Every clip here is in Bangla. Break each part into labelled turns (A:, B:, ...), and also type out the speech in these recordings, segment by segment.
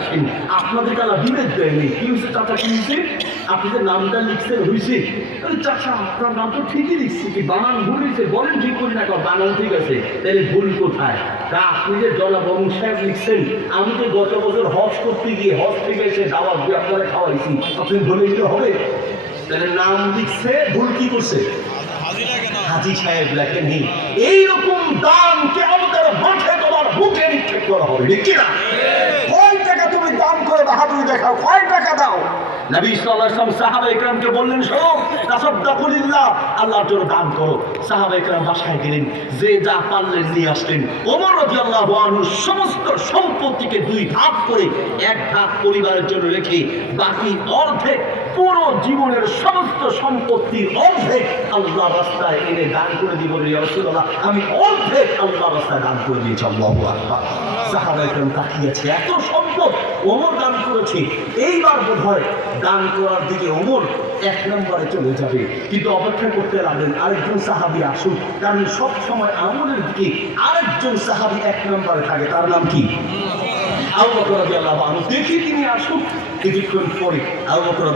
A: আসেন আপনাদের কালা বিবেক দেয়নি। কি হয়েছে, চাচা, কি হয়েছে? আপনি নামটা লিখছেন, হয়েছে। চাচা, আপনার নাম তো ঠিকই লিখছি। কি বানান ভুল হয়েছে? বলেন ঠিক করি না বানান ঠিক আছে। তাহলে ভুল কোথায়? তা আপনি যে জলা বরং সাহেব লিখছেন, আমি তো গত বছর হজ করতে গিয়ে হজ থেকে এসে দাওয়াত দিয়ে আপনারা খাওয়াইছি। আপনি বলে দিতে হবে। তাহলে নাম লিখছে, ভুল কি করছে? হাজি সাহেব লেখেননি। এইরকম দাম কেমন মাঠে তোমার বুকে নিক্ষেপ করা হবে। কিনা
B: কয় টাকা তুমি দান করে বাহাদুরি দেখাও কয় টাকা দাও
A: নবী বললেন, শোনো, তাসাদ্দাকুলিল্লাহ, আল্লাহর জন্য দান করো। সাহাবা ইকরাম বাসায় গেলেন, যে যা পারলেন নিয়ে আসলেন। ওমর সমস্ত সম্পত্তিকে দুই ভাগ করে এক ভাগ পরিবারের জন্য রেখে বাকি অর্ধেক, পুরো জীবনের সমস্ত সম্পত্তির অর্ধেক আল্লাহ রাস্তায় এনে দান করে দিব রে রাসূলুল্লাহ, আমি অর্ধেক আল্লাহ রাস্তায় দান করে দিয়েছি। আল্লাহু আকবার। সাহাবা ইকরাম তাকিয়েছে এত সম্পদ ওমর দান করেছে, এইবার বোধ হয় দান করার দিকে ওমর এক নম্বরে চলে যাবে। কিন্তু অপেক্ষা করতে লাগলেন আরেকজন সাহাবি আসুক, কারণ সব সময় আমলের দিকে আরেকজন সাহাবি এক নম্বরে থাকে। তার নাম কি? আবু বকর রাদিয়াল্লাহু আনহু। দেখি তিনি আসুক, কিছুক্ষণ পরে আবু বকর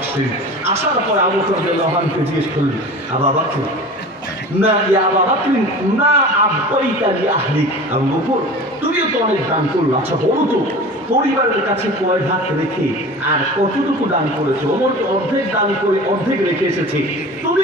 A: আসলেন। আসার পরে আবু বকর রাদিয়াল্লাহু জিজ্ঞেস করলেন আবা বাকর না, ইয়া আবা বাকর না আব্বাইতা লি আহলিক আমি বকর তুমিও তো অনেক দান করল। আচ্ছা বলো তো, পরিবারের কাছে কয় ভাগ রেখে আর কতটুকু দান করেছ? অমরকে অর্ধেক দান করে অর্ধেক রেখে এসেছে। তুমি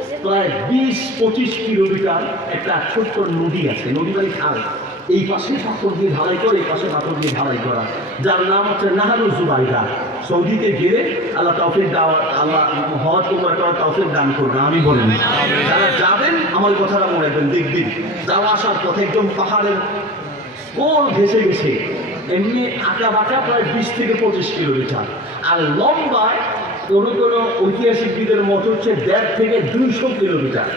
A: প্রায় বিশ, পঁচিশ কিলোমিটার একটা ছোট্ট নদী আছে, নদী মানে খাল। এই পাশে পাথর দিয়ে ঢালাই করে, এই পাশে পাথর দিয়ে ঢালাই করা। যার নাম হচ্ছে নাহারু জুবাইরা সৌদিতে গেলে আল্লাহ তৌফিক দেওয়া আল্লাহ হজ তোমরা করার তৌফিক দান করবে আমি বলেন। যারা যাবেন, আমার কথাটা মনে রাখবেন, দেখবেন যাওয়া আসার পথে একদম পাহাড়ের কোল ঘেসে গেছে এমনি আঁকা বাঁকা প্রায় বিশ থেকে পঁচিশ কিলোমিটার আর লম্বায় কোনো কোনো ঐতিহাসিকবিদের মত হচ্ছে দেড় থেকে দুইশো কিলোমিটার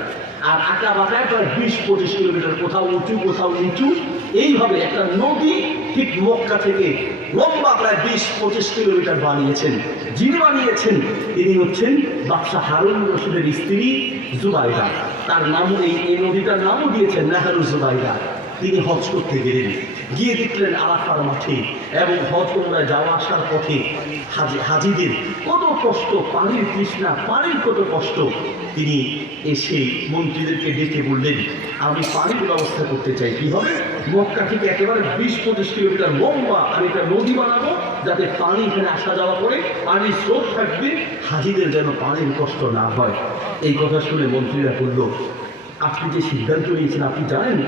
A: আর আঁকা বাঁকায় প্রায় বিশ পঁচিশ কিলোমিটার কোথাও উঁচু, কোথাও নিচু। এইভাবে একটা নদী ঠিক মক্কা থেকে লম্বা প্রায় বিশ পঁচিশ কিলোমিটার বানিয়েছেন। যিনি বানিয়েছেন, তিনি হচ্ছেন বাদশাহ হারুন রশিদের স্ত্রী জুবাইরা তার নাম এই নদীটার নামও দিয়েছেন নেহারু জুবাইরা তিনি হজ করতে গেলেন। গিয়ে দেখলেন আরাফার মাঠে এবং হজ তোমরায় যাওয়া আসার পথে হাজি হাজিদের কত কষ্ট, পানির তৃষ্ণা, পানির কত কষ্ট। তিনি এসে মন্ত্রীদেরকে ডেকে বললেন, আমি পানির ব্যবস্থা করতে চাই। কি হবে? মক্কা থেকে একেবারে বিশ পঁচিশ কিলোমিটার লম্বা আমি একটা নদী বানাবো, যাতে পানি এখানে আসা যাওয়া করে, পানির স্রোত থাকবে, হাজিদের যেন পানির কষ্ট না হয়। এই কথা শুনে মন্ত্রীরা বলল আপনি যে সিদ্ধান্ত নিয়েছেন, আপনি জানেন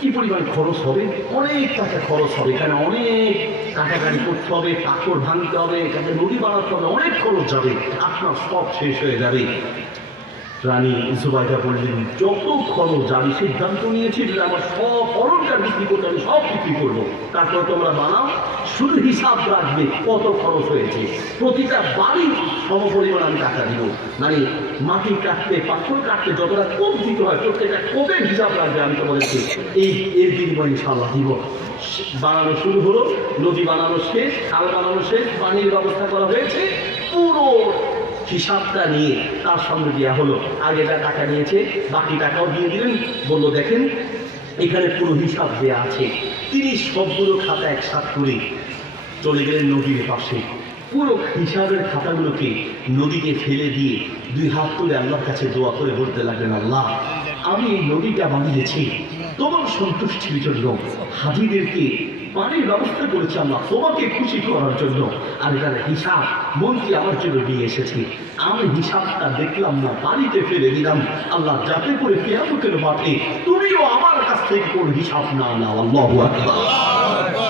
A: কি পরিমাণ খরচ হবে? অনেক টাকা খরচ হবে। এখানে অনেক কাটাকাটি করতে হবে পাথর ভাঙতে হবে, এখানে নদী বাড়াতে হবে, অনেক খরচ যাবে। আপনার সব শেষ হয়ে যাবে। রানী জুবাইদা বললেন, যত খরচ আমি সিদ্ধান্ত নিয়েছি যে আমার সব অলঙ্কার বিক্রি করতে আমি সব বিক্রি করব। তারপর তোমরা বানাও, শুধু হিসাব রাখবে কত খরচ হয়েছে। প্রতিটা বাড়ির সমপরিমাণ আমি টাকা দিব। মানে মাটি কাটতে, পাথর কাটতে যতটা কোপ দিতে হয়, প্রত্যেকটা কোপের হিসাব রাখবে আমি তোমাদেরকে। এই, এর বিনিময়ে ইনশাল্লাহ দিব। বানানো শুরু হলো, নদী বানানো শেষ, খাল বানানো শেষ, পানির ব্যবস্থা করা হয়েছে, পুরো হিসাবটা নিয়ে তার সঙ্গে দেওয়া হলো। আগে যা টাকা নিয়েছে, বাকি টাকাও দিয়ে দিলেন। বলল, দেখেন, এখানে পুরো হিসাব দেওয়া আছে। তিনি সবগুলো খাতা একসাথ করে চলে গেলেন নদীর পাশে। পুরো হিসাবের খাতাগুলোকে নদীতে ফেলে দিয়ে দুই হাত তুলে আল্লাহর কাছে দোয়া করে বলতে লাগলেন, আল্লাহ, আমি এই নদীটা বানিয়েছি। তোমার সন্তুষ্টির জন্য হাজিদেরকে পানির ব্যবস্থা করেছি আল্লাহ। তোমাকে খুশি করার জন্য। আর এখানে হিসাব। মন্ত্রী আমার জন্য নিয়ে এসেছি। আমি হিসাবটা দেখলাম না, পানিতে ফেলে দিলাম। আল্লাহ যাতে করে কেয়ামতের মাঠে তুমিও আমার কাছ থেকে কোনো হিসাব না নাও। আল্লাহ